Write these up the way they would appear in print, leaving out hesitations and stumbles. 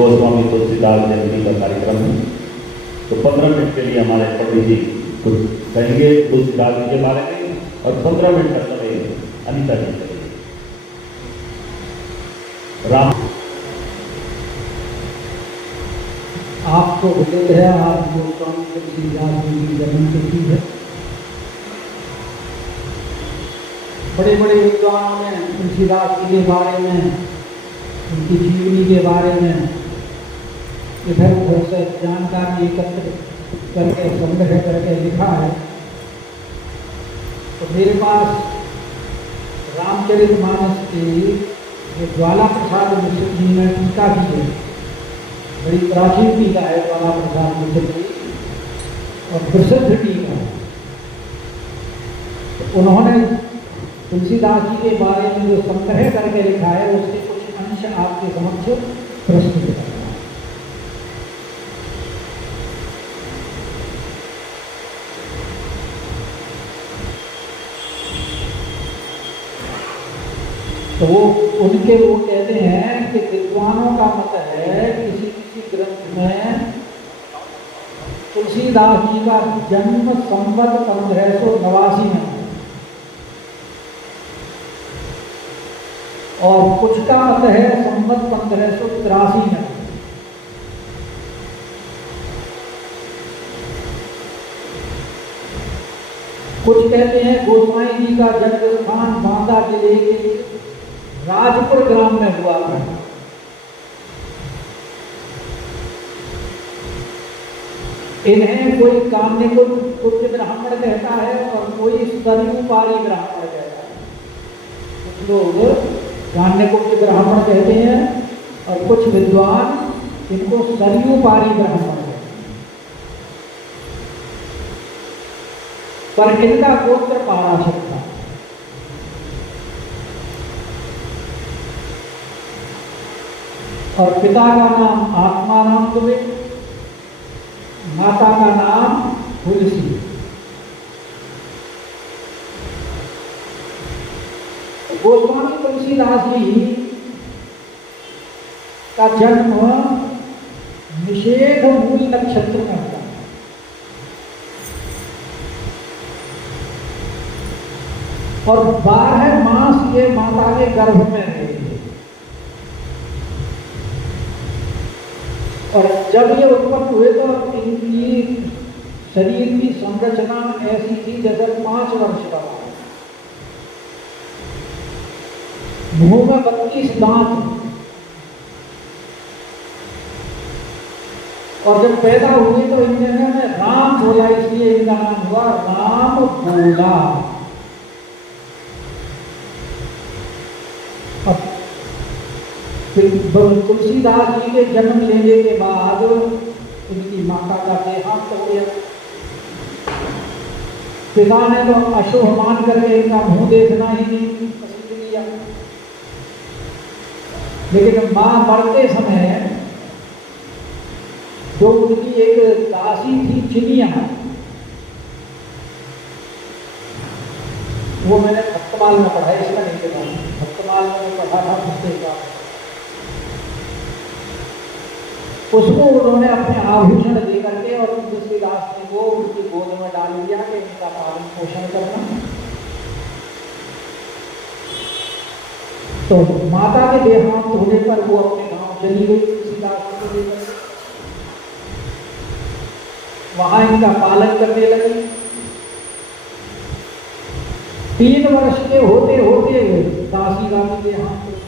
गोस्वामी तुलसीदास जयंती का कार्यक्रम है। तो 15 मिनट के लिए हमारे पंडित जी कुछ कहेंगे तुलसीदास जी के बारे में और 15 मिनट का समय अनिता जी करेंगे। राम आपको विदित है, आज गोस्वामी तुलसीदास जी की जन्मतिथि है। बड़े बड़े विद्वानों ने तुलसीदास जी के बारे में, उनकी जीवनी के बारे में इधर उधर से जानकारी एकत्र करके संग्रह करके लिखा है। तो मेरे पास रामचरितमानस की जो ज्वाला प्रसाद मिश्र जी ने टीका की है, बड़ी प्राचीन टीका है ज्वाला प्रसाद मिश्र जी और प्रसिद्ध टीका है। तो उन्होंने तुलसीदास जी के बारे में जो संग्रह करके लिखा है उसके कुछ अंश आपके समक्ष प्रस्तुत करना है। तो वो कहते हैं कि विद्वानों का मत है किसी किसी ग्रंथ में तुलसीदास जी का जन्म संवत 1589 में और कुछ का मत है संवत 1583 में। कुछ कहते हैं गोस्वामी जी का जन्म स्थान बांदा जिले के राजपुर ग्राम में हुआ था। इन्हें कोई कान्यकुब्ज ब्राह्मण कहता है और कोई सरयूपारी ब्राह्मण कहता है। कुछ लोग कान्यकुब्ज ब्राह्मण कहते हैं और कुछ विद्वान इनको सरयूपारी ब्राह्मण कहते हैं। पर इनका गोत्र पाराशर था। और पिता का नाम आत्माराम दुबे, माता का नाम तुलसी। गोस्वामी तुलसीदास जी का जन्म निषेध मूल नक्षत्र में हुआ और 12 मास ये माता के गर्भ में रहे। और जब ये उत्पन्न हुए तो इनकी शरीर की संरचना ऐसी थी जैसे 5 वर्ष का। मुंह में 32 दांत। और जब पैदा हुए तो इन्होंने राम बोला, इसलिए इनका नाम हुआ राम बोला। तुलसीदास जी के जन्म लेने के बाद उनकी माता का देहांत हो गया। पिता ने तो अशुभ मान करके इनका मुंह देखना ही नहीं पसंद किया। लेकिन मां मरते समय जो उनकी एक दासी थी चिनिया, वो मैंने भक्तमाल में पढ़ा, इसका नहीं पता। भक्तमाल में पढ़ा था पुस्तक का। उसको उन्होंने अपने आभूषण दे करके और तुलसीदास ने वो उनकी गोद में डाल दिया कि इनका पालन पोषण करना। तो माता के देहांत होने पर वो अपने गांव चली गई तुलसीदास को लेकर। वहां इनका पालन करने लगी। 3 वर्ष के होते होते दासी का भी देहांत हो गया।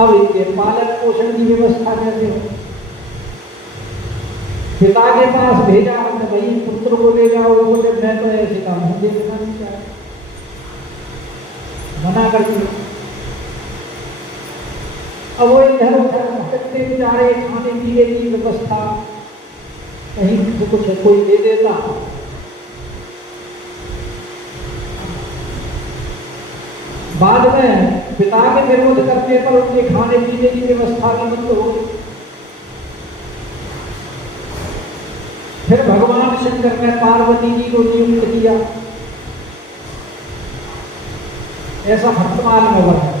अब इनके पालन पोषण की व्यवस्था कैसे हो? पिता के पास भेजा, हमने भाई पुत्र को ले जाओ। वो बोले मैं तो ऐसे काम देखना नहीं चाहता, मना कर दिया। अब वो इधर उधर भटकते बेचारे, खाने पीने की व्यवस्था कहीं तो कुछ कोई दे देता। बाद में पिता के विरोध करने पर उनके खाने पीने की व्यवस्था भी बंद हो गई। फिर भगवान शंकर ने पार्वती जी को नियुक्त किया। ऐसा भक्तमाल में वर्णन।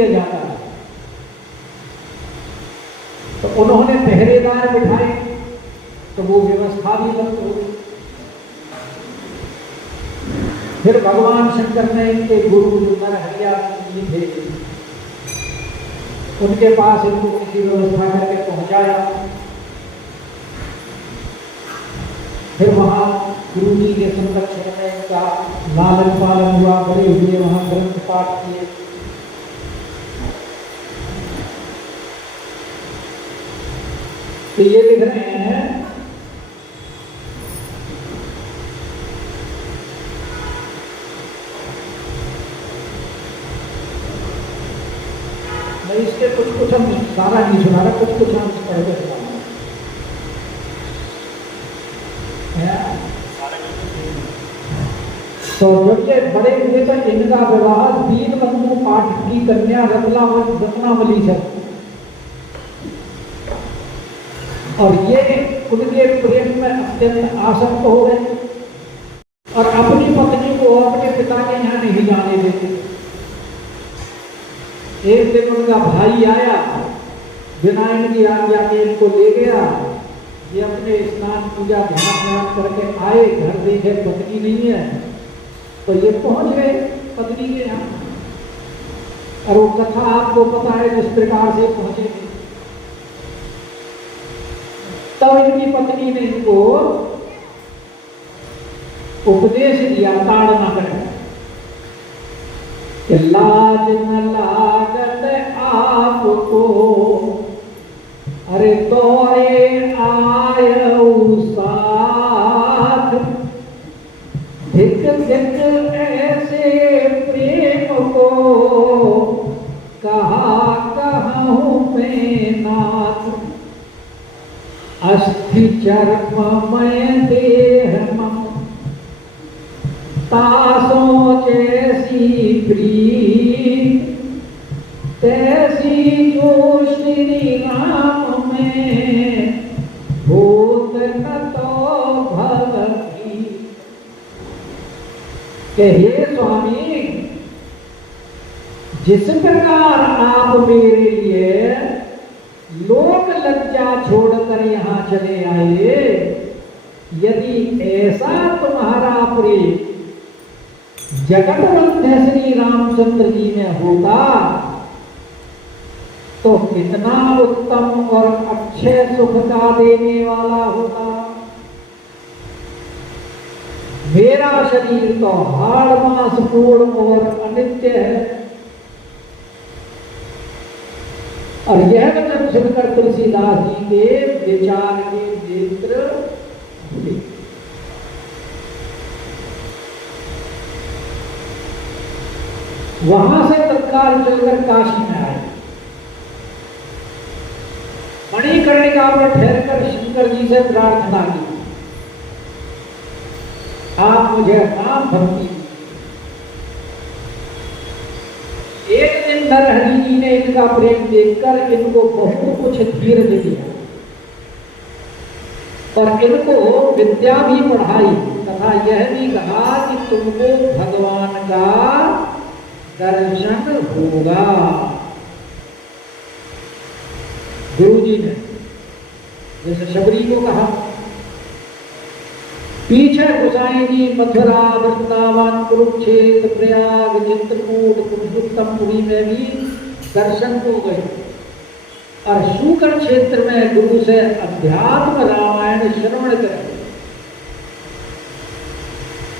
दिया जाता है। तो उन्होंने पहरेदार बिठाए, तो वो व्यवस्था भी बंद हो गई। फिर भगवान शंकर ने इनके गुरु जो नरहरिया जी थे, उनके पास इनको किसी व्यवस्था करके पहुंचाया। फिर वहां गुरु जी के संरक्षण में इनका लालन पालन हुआ, बड़े हुए, वहां ग्रंथ पाठ किए। तो ये लिख रहे हैं मैं इसके कुछ हम सारा नहीं सुना रहा, कुछ हम पढ़ के सुना रहा। तो जब ये बड़े हुए तो इनका विवाह दीनबंधु पाठक की कन्या रत्नावली से, और ये उनके प्रेम में अत्यंत आसक्त हो गए और अपनी पत्नी को अपने पिता के यहाँ नहीं जाने देते। एक दिन उनका भाई आया, बिना इनकी आज्ञा के इनको ले गया। ये अपने स्नान पूजा ध्यान करके आए, घर देखे पत्नी नहीं है, तो ये पहुंच गए पत्नी के यहाँ। और वो कथा आपको पता है जिस प्रकार से पहुंचे। तब इनकी पत्नी ने इनको उपदेश दिया, ताड़ना करें कि लाज न लागत आपको, अरे तोरे आयऊ साथ, धिक धिक ऐसे प्रेम को, कहा कहूँ मैं नाथ, अस्थि चर्ममय देह मम, तासों जैसी प्रीत, तैसी जो श्री राम में होत न तो भगती। हे स्वामी, जिस प्रकार आप मेरे लिए लोक लज्जा छोड़कर यहाँ चले आए, यदि ऐसा तुम्हारा प्रेम जगतवंद्य श्री रामचंद्र जी में होता तो कितना उत्तम और अक्षय सुख का देने वाला होता। मेरा शरीर तो हाड़ मास पूर्ण और अनित्य है। और यह वचन सुनकर तुलसीदास जी के विचार के नेत्र खुले। वहां से तत्काल चलकर काशी में आए। मणिकर्णिका पर ठहरकर शंकर जी से प्रार्थना की, आप मुझे नाम भक्ति। एक दिन नरहरि जी ने इनका प्रेम देखकर इनको बहुत कुछ धीर दे दिया और इनको विद्या भी पढ़ाई तथा यह भी कहा कि तुमको भगवान का दर्शन होगा। गुरु जी ने जैसे शबरी को कहा। पीछे गोसाई जी मथुरा, वृंदावन, कुरुक्षेत्र, प्रयाग, चित्रकूट, पुरुषोत्तमपुरी में भी दर्शन हो गए और शुकर क्षेत्र में गुरु से अध्यात्म रामायण श्रवण करें।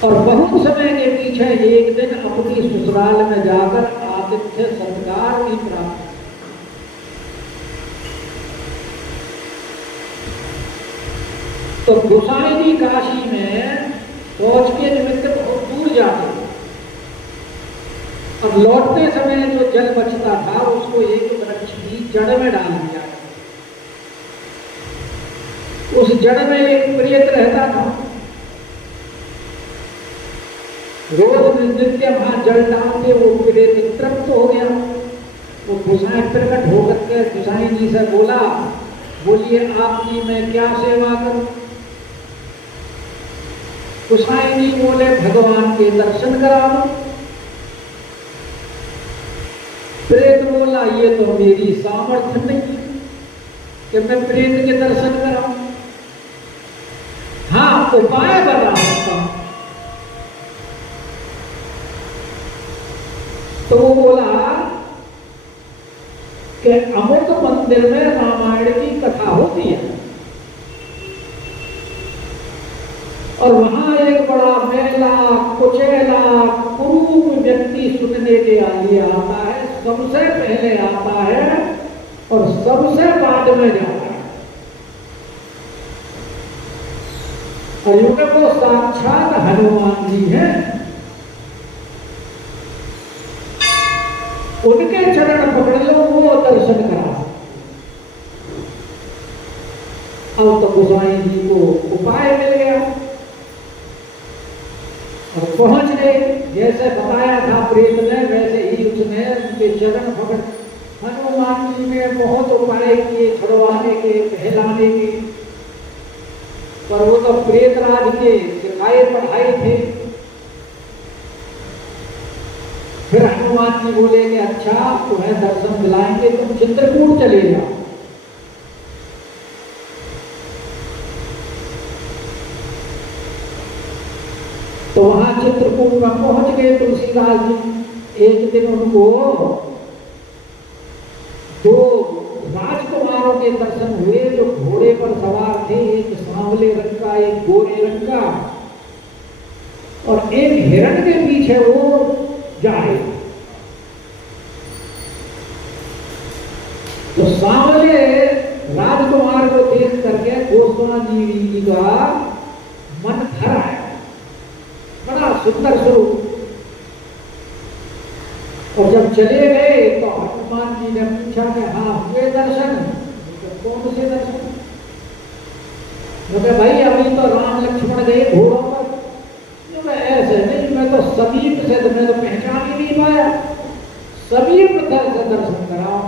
और बहुत समय के पीछे एक दिन अपनी ससुराल में जाकर आतिथ्य सत्कार भी प्राप्त। तो गोसाई जी काशी में फौज के निमित्त बहुत दूर जाते और लौटते समय जो जल बचता था उसको एक वृक्ष की जड़ में डाल दिया। उस जड़ में एक प्रेत रहता था। रोज नित्य वहां जल डालते वो प्रेत तृप्त हो गया। वो गोसाई प्रकट होकर के गोसाई जी से बोला, बोलिए आपकी मैं क्या सेवा करूं। गोसाई जी बोले भगवान के दर्शन करा दो। प्रेत बोला ये तो मेरी सामर्थ्य नहीं कि मैं प्रेत के दर्शन कराऊं। हाँ, उपाय बता सकता हूं। तो वो बोला कि अमृत मंदिर में रामायण की कथा होती है और वहां एक बड़ा मेला कुचेला कुरूप व्यक्ति सुनने के लिए आता है, सबसे पहले आता है और सबसे बाद में जाता है। और युग को साक्षात हनुमान जी हैं, उनके चरण पकड़ लो, वो दर्शन करा। अब तो गोसाई जी को उपाय मिल गया और पहुंच गए। जैसे बताया था प्रेत ने, वैसे ही उसने उनके चरण पकड़। हनुमान जी ने बहुत उपाय किए छुड़वाने के, बहलाने के, पर वो तो प्रेत राज के सिखाए पढ़ाए थे। फिर हनुमान जी बोले कि अच्छा तुम्हें दर्शन दिलाएंगे, तुम चित्रकूट चले जाओ। तो वहां चित्रकूट में पहुंच गए तुलसीदास जी। एक दिन उनको दो राजकुमारों के दर्शन हुए जो घोड़े पर सवार थे, एक सांवले रंग का, एक गोरे रंग का, और एक हिरण के पीछे वो जाए। तो सांवले राजकुमार को देख करके गोस्वामी जी का मन भर आया, बड़ा सुंदर स्वरूप। और जब चले गए तो हनुमान जी ने पूछा कि हाँ हुए दर्शन? तो कौन से दर्शन? बोले भाई अभी तो राम लक्ष्मण गए घोड़ों पर। मैं ऐसे नहीं, मैं तो समीप से, मैं तो पहचान ही नहीं पाया, समीप से दर्शन कराओ।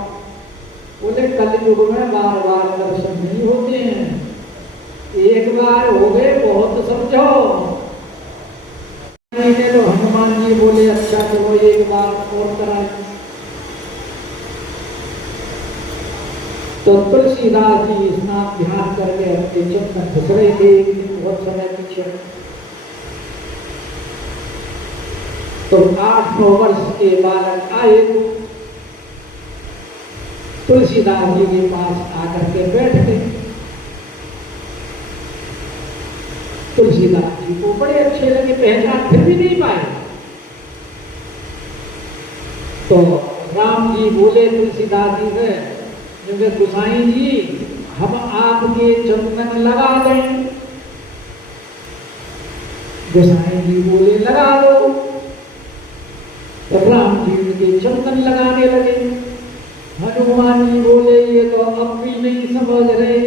बोले कलयुग में बार बार दर्शन नहीं होते हैं, एक बार हो गए बहुत समझो। तो हनुमान जी बोले अच्छा चलो एक बार और कराए। तो तुलसीदास जी स्नान ध्यान करके अपने चंदन घुस रहे थे एक दिन बहुत समय पीछे। तो 8-9 वर्ष के बालक आए, तुलसीदास जी के पास आकर के बैठ गए। तुलसीदास जी को बड़े अच्छे लगे, पहचान फिर भी नहीं पाए। तो राम जी बोले तुलसीदास जी से, क्योंकि गोसाई जी हम आपके चंदन लगा दें। गोसाई जी बोले लगा दो। तो राम जी उनके चंदन लगाने लगे। हनुमान जी बोले ये तो अब भी नहीं समझ रहे।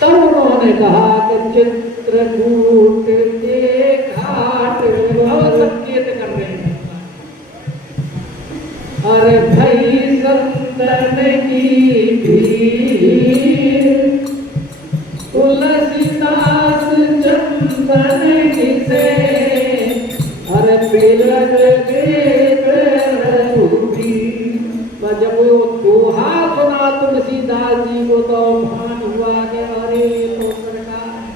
तब उन्होंने कहा कि चित्रकूट के घाट संकेत कर रहे हैं, अरे भाई संतन की भीड़, तुलसीदास चंदन किसे, अरे पेलक जब वो दोहा सुना तुलसीदास जी को तो भान हुआ कि अरे तो सरकार है।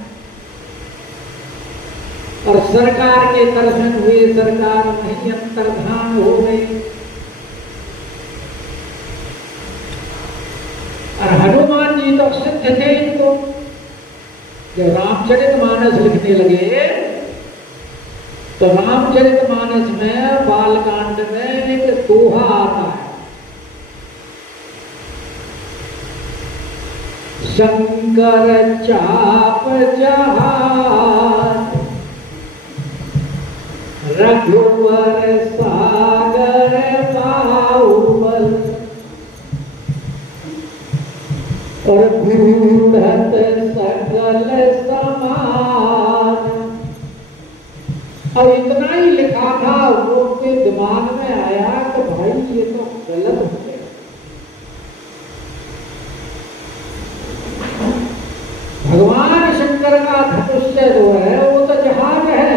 और सरकार के दर्शन हुए, सरकार वहीं अंतर्धान हो गई। और हनुमान जी तो सिद्ध थे इनको। जब रामचरितमानस लिखने लगे तो रामचरितमानस में बालकांड में एक दोहा आता है, शंकर चाप जहाज रघुवर सागर बाहुबल, और बूढ़त सकल समाज। और इतना ही लिखा था, वो के दिमाग में आया कि भाई ये तो गलत हो गया। भगवान शंकर का धनुष्य जो है वो तो जहाज है,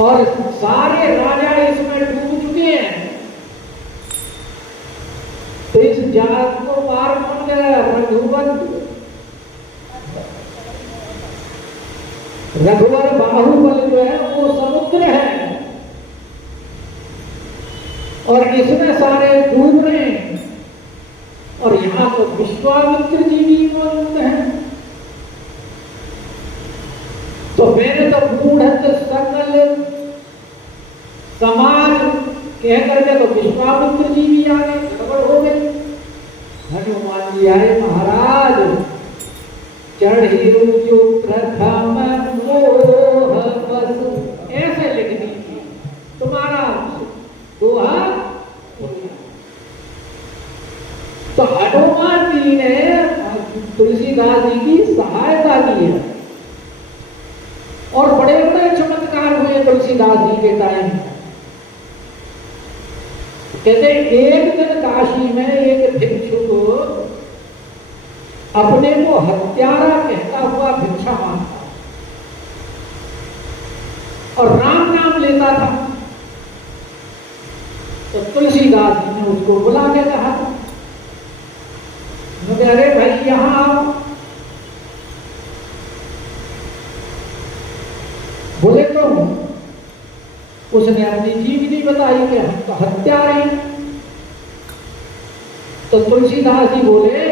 और सारे राजा इसमें डूब चुके हैं। तो इस जहाज को पार कौन करेगा? रघुवर बाहुबल जो है वो समुद्र है और इसमें सारे डूब रहे हैं। और यहां तो विश्वामित्र जी भी मौजूद हैं। तो मैंने तो मूढ़ सकल समाज कह करके तो विश्वामित्र जी भी आ गए, गड़बड़ हो गई। हनुमान जी आए, महाराज चढ़ी जो प्रथम मोह बस, ऐसे लिख दीजिए तुम्हारा दोहा। तो हनुमान जी ने तुलसीदास जी की सहायता की है और बड़े बड़े चमत्कार हुए तुलसीदास जी के टाइम। कहते एक दिन काशी में एक भिक्षुक अपने को हत्यारा कहता हुआ भिक्षा मांगता और राम नाम लेता था। तो तुलसीदास जी ने उसको बुला के कहा, अरे भाई यहां आओ। बोले तो उसने अपनी जीवनी बताई कि हम तो हत्यारे हैं। तो तुलसीदास जी बोले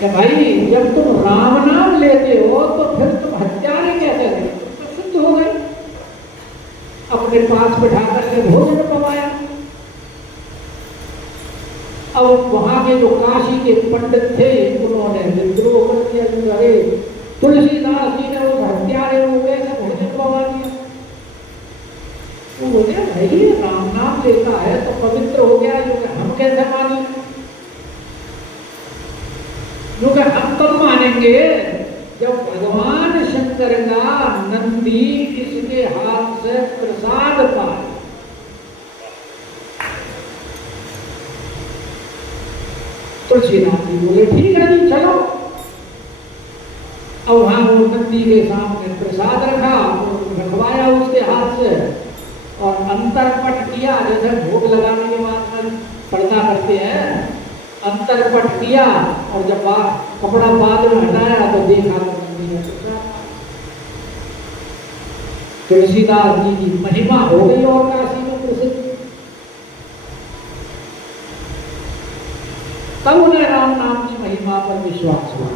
कि भाई जब तुम राम नाम लेते हो तो फिर तुम हत्यारे कैसे रहे? तुम तो शुद्ध हो गए। अपने पास बैठा करके भोजन पवाया। अब वहां के जो काशी के पंडित थे उन्होंने विद्रोह कर दिया। अरे तुलसीदास जी ने उस हत्यारे को कैसे भोजन पवा दिया? वो बोले भाई राम नाम लेता है तो पवित्र हो गया, जो हम कैसे माने? क्योंकि हम तब मानेंगे जब भगवान शंकर का नंदी इसके हाथ से प्रसाद पाए। तुलसीदास जी बोले ठीक है जी चलो। अब वहां वो नंदी के सामने प्रसाद रखा, रखवाया उसके हाथ से और अंतरपट किया, जैसे भोग लगाने के बाद में पर्दा करते हैं, अंतरपट किया और जब कपड़ा बाद में हटाया तो देखा तो नंदी ने प्रसाद। तुलसीदास जी की महिमा हो गई और काशी में प्रसिद्ध। तब उन्हें राम नाम की महिमा पर विश्वास हुआ।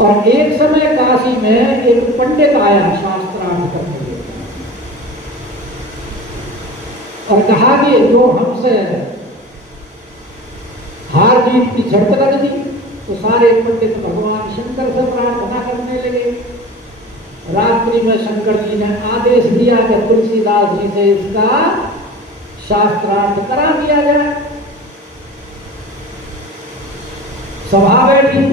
और एक समय काशी में एक पंडित आया शास्त्रार्थ करने के लिए और कहा कि जो हमसे हार जीत की शर्त लग दी। तो सारे पंडित भगवान शंकर से प्रार्थना करने लगे। रात्रि में शंकर जी ने आदेश दिया कि तुलसीदास जी से इसका शास्त्रार्थ करा दिया जाए। सभा बैठी,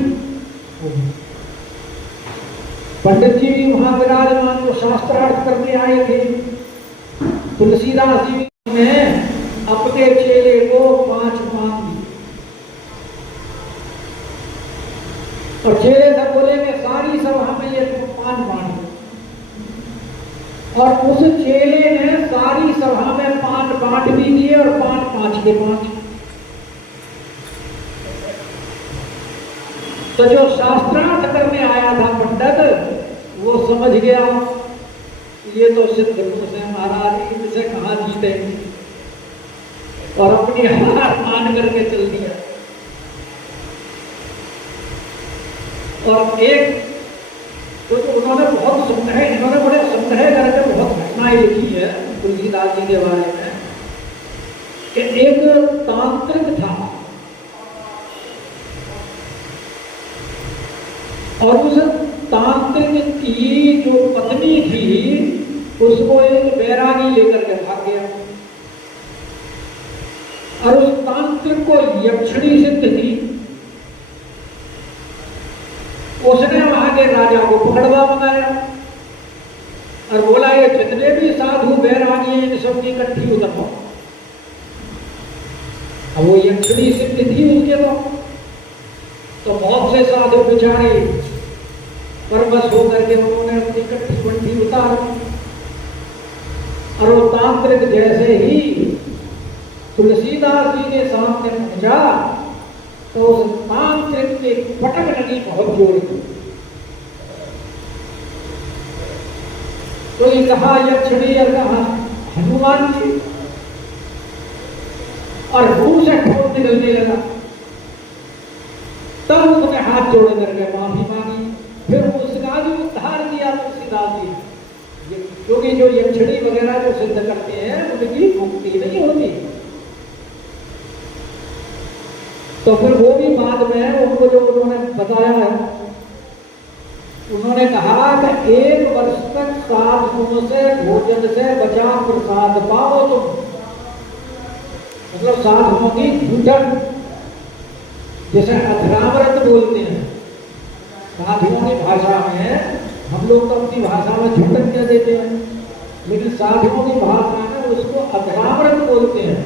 पंडित जी भी वहां विराजमान जो शास्त्रार्थ करने आए थे। तुलसीदास जी ने अपने चेले को 5 पान दी और चेले से बोले कि सारी सभा में ये 5 बांट। और उस चेले ने सारी सभा में 5 बांट भी दिए और 5 के 5। तो जो शास्त्रार्थ करने आया था पंडित वो समझ गया ये तो सिद्ध पुरुष है महाराज, इनसे कहाँ जीते, और अपनी हार मान करके चल दिया। और एक तो उन्होंने बहुत संग्रह, इन्होंने बड़े संग्रह करके बहुत घटनाएं लिखी है तुलसीदास जी के बारे में कि एक तांत्रिक था और उस तांत्रिक की जो पत्नी थी उसको एक बैरागी लेकर के भाग गया और उस तांत्रिक को यक्षिणी सिद्ध थी। उसने वहां के राजा को पकड़वा मंगाया और बोला ये जितने भी साधु बैरागी हैं इन सब की इकट्ठी उतर पाओ। अब वो यक्षिणी सिद्ध थी उसके तो बहुत से साधु बेचारे पर बस होकर के उन्होंने अपनी कट्ठी बंठी उतार दी। और वो तांत्रिक जैसे ही तुलसीदास जी के सामने पहुंचा तो उस तांत्रिक के पटक लगी बहुत जोर की। तो ये कहा यक्षिणी और कहा हनुमान जी, और मुंह से ठोस निकलने लगा। तब उसने हाथ जोड़ करके माफी मांगी, फिर उसका भी उद्धार किया तुलसीदास जी, क्योंकि जो यक्षिणी वगैरह जो सिद्ध करते हैं उनकी मुक्ति नहीं होती। तो फिर वो भी बाद में उनको जो उन्होंने बताया है, उन्होंने कहा कि 1 वर्ष तक साधुओं से भोजन से बचा प्रसाद पाओ तुम, मतलब साधुओं की झूठन, जैसे अधरामृत बोलते हैं साधुओं की भाषा में। हम लोग तो अपनी भाषा में झूठन कह देते हैं, लेकिन साधुओं की भाषा में उसको अधरामृत बोलते हैं।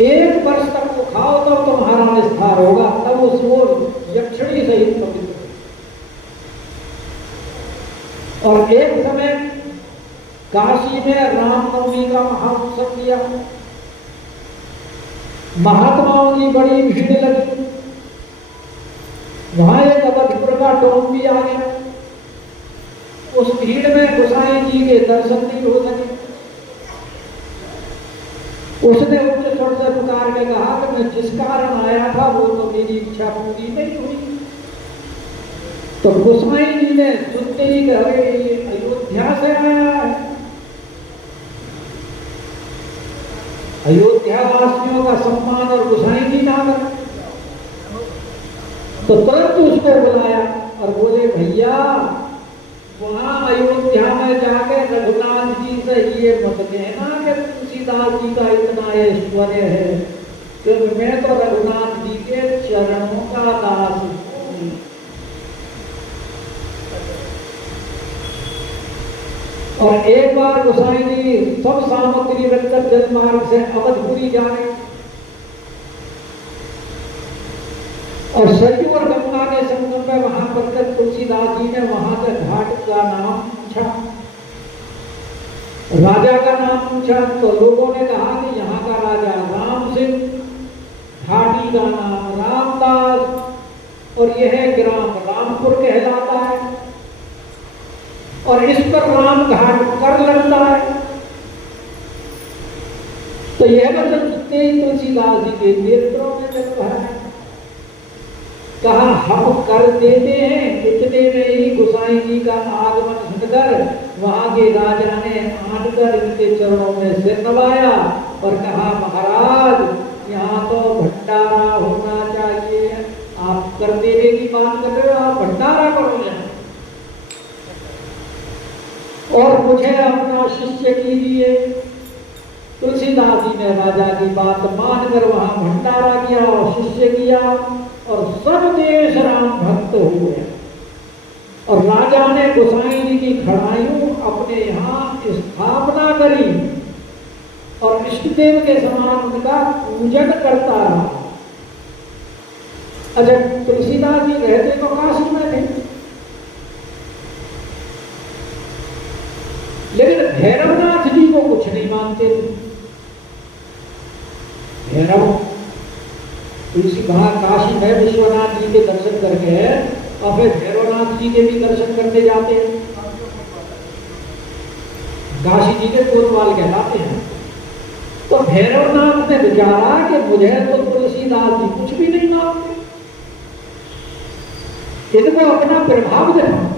1 वर्ष तक वो खाओ तो तुम्हारा निस्तार होगा, तब उसको यक्षिणी सहित पवित्र। और एक समय काशी में रामनवमी का महाउत्सव किया, महात्माओं की बड़ी भीड़ लगी। वहां एक अवधपुर का टोम भी आ गया। उस भीड़ में गोसाई जी के दर्शन नहीं हो सके। उसने उच्च स्वर से पुकार के कहा कि मैं जिस कारण आया था वो तो मेरी इच्छा पूरी नहीं हुई। तो गोसाई जी ने सुनते ही कहे अयोध्या से आया है, अयोध्या वासियों का सम्मान और गोसाई जी नाम। तो तुरंत उसको बुलाया और बोले भैया वहां अयोध्या में जाके रघुनाथ जी से ये मत कहना कि तुलसीदास जी का इतना ऐश्वर्य है, क्योंकि मैं तो रघुनाथ जी के चरणों का दास हूं। और एक बार गोसाई जी सब सामग्री रखकर जलमार्ग से अवधपुरी जा रहे और सरयू और गंगा के संगम में वहां पर तुलसीदास जी ने वहां के घाट का नाम पूछा, राजा का नाम पूछा। तो लोगों ने कहा कि यहाँ का राजा राम सिंह, घाटी का नाम रामदास और यह ग्राम रामपुर कहलाता है और इस पर राम घाट कर लगता है। तो यह वचन सुनते ही तुलसीदास जी के नेत्रों में जल भरा। कहा हम कर देते हैं। इतने में ही गोसाई जी का आगमन सुनकर वहां के राजा ने आकर इनके चरणों में सिर नवाया और कहा महाराज यहाँ तो भंडारा होना चाहिए, आप कर देने की बात कर रहे हो, आप भंडारा करोगे और मुझे अपना शिष्य कीजिए। तुलसीदास जी ने राजा की बात मानकर वहां भंडारा किया और शिष्य किया और सब देश राम भक्त हुए। और राजा ने गोसाई जी की खड़ाइयों अपने यहाँ स्थापना करी और इष्टदेव के समान उनका पूजन करता रहा। अच्छा, तुलसीदास जी रहते तो काशी में थे, लेकिन भैरवनाथ जी को कुछ नहीं मानते थे। भैरव तुलसी कहा काशी में विश्वनाथ जी के दर्शन करके और फिर भैरवनाथ जी के भी दर्शन करने जाते हैं। काशी जी के कोतवाल कहलाते हैं। तो भैरवनाथ ने विचारा कि मुझे तो तुलसीदास जी कुछ भी नहीं मानते, इनको अपना प्रभाव दिखाओ।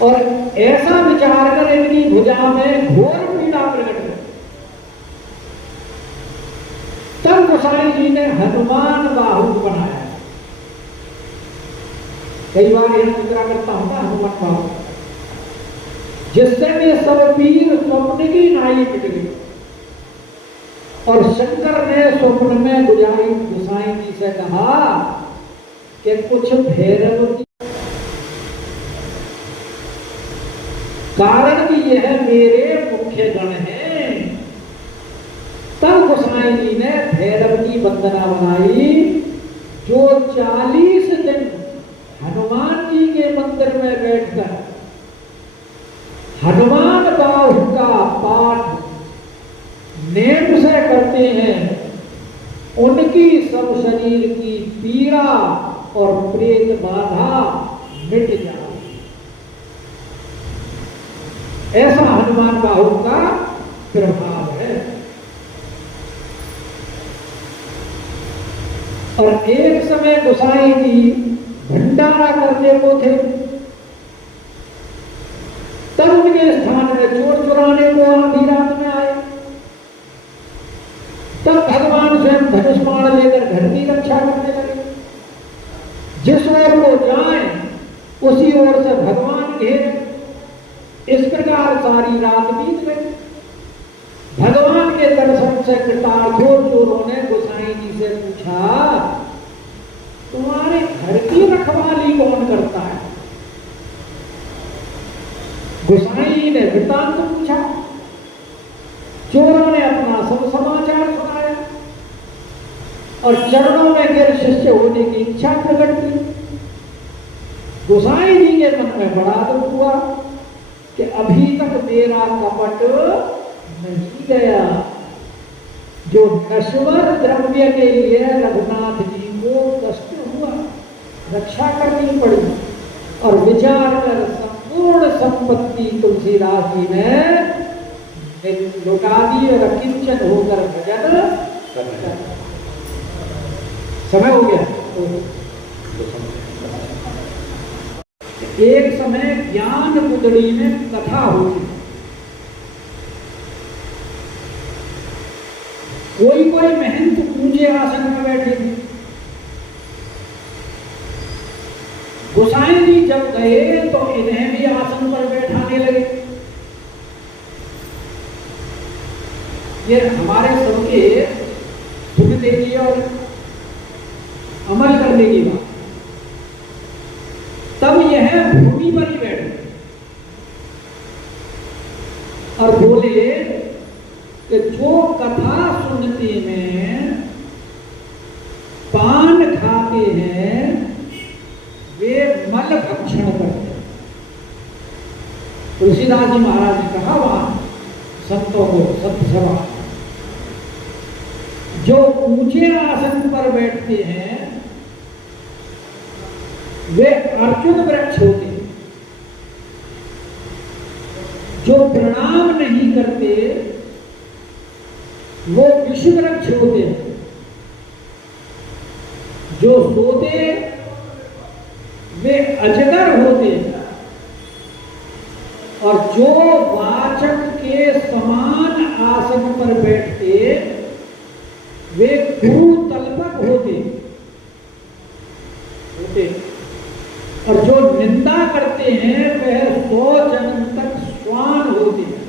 और ऐसा विचार कर इनकी भुजा में घोर पीड़ा प्रकट हुई। तब गोसाई जी ने हनुमान बाहु बनाया। कई बार यह चित्रा करता हूं ना हनुमान बाहु, जिससे वे सब पीर स्वप्न की नाई मिट गई। और शंकर ने स्वप्न में गोसाई जी से कहा कि कुछ भैरव की कारण कि यह मेरे मुख्य गण हैं। तब गोसाई जी ने भैरव की वंदना बनाई जो 40 दिन हनुमान जी के मंदिर में बैठकर हनुमान बाहु का पाठ नेम से करते हैं, उनकी सब शरीर की पीड़ा और प्रेत बाधा मिट जाए। ऐसा हनुमान बाहु का प्रभाव है। और एक समय गोसाई जी भंडारा करने को थे, तब उनके स्थान में चोर चुराने को आधी रात में आए। तब भगवान स्वयं धनुष बाण लेकर घर की रक्षा करने लगे। जिस ओर को जाए उसी ओर से भगवान घेरे। इस प्रकार सारी रात बीत गई। भगवान के दर्शन से कृतार्थ हो चोरों ने गोसाई जी से पूछा, तुम्हारे घर की रखवाली कौन करता है? गोसाई ने वृतांत पूछा। चोरों ने अपना सब समाचार सुनाया और चरणों में गिर शिष्य होने की इच्छा प्रकट की। गोसाई जी के मन में बड़ा दुख हुआ कि अभी तक मेरा कपट नहीं गया। जो नश्वर द्रव्य के लिए रघुनाथ जी को कष्ट हुआ, रक्षा करनी पड़ी, और विचार कर संपूर्ण संपत्ति तुलसीदास जी ने लुटा दी और किंचन होकर भजन करना। समय हो गया। एक समय ज्ञान मुदड़ी में कथा होती। कोई कोई महंत ऊंचे आसन में बैठे थे। गोसाई जी जब गए तो इन्हें भी आसन पर बैठाने लगे। ये हमारे सबके सुनने की और अमल करने की बात। तब यह भूमि पर ही बैठे और बोले कि जो कथा सुनते हैं, पान खाते हैं, वे मल भक्षण करते हैं। तुलसीदास जी महाराज ने कहा वहां संतों को, संत सभा, जो ऊंचे आसन पर बैठते हैं वे अर्जुन वृक्ष होते हैं। जो प्रणाम नहीं करते वो विष वृक्ष होते हैं। जो सोते वे अजगर होते हैं। और जो वाचक के समान आसन पर बैठते वे गुरु तल्पक होते। और जो निंदा करते हैं वह 100 जन्म तक श्वान होते हैं।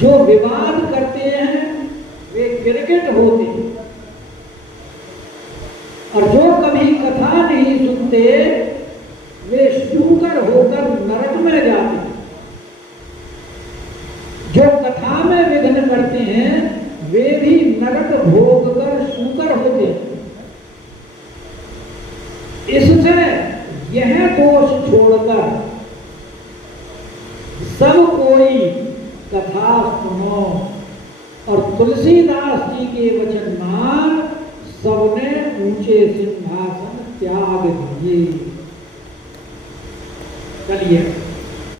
जो विवाद करते हैं वे गिरगिट होते हैं। और जो कभी कथा नहीं सुनते वे शूकर होकर नरक में जाते हैं। जो कथा में विघ्न करते हैं वे भी नरक भोग कर शूकर होते हैं। इससे यह दोष छोड़कर सब कोई कथा सुनो और तुलसीदास जी के वचन मान। सबने ऊंचे सिंहासन त्याग दिए। चलिए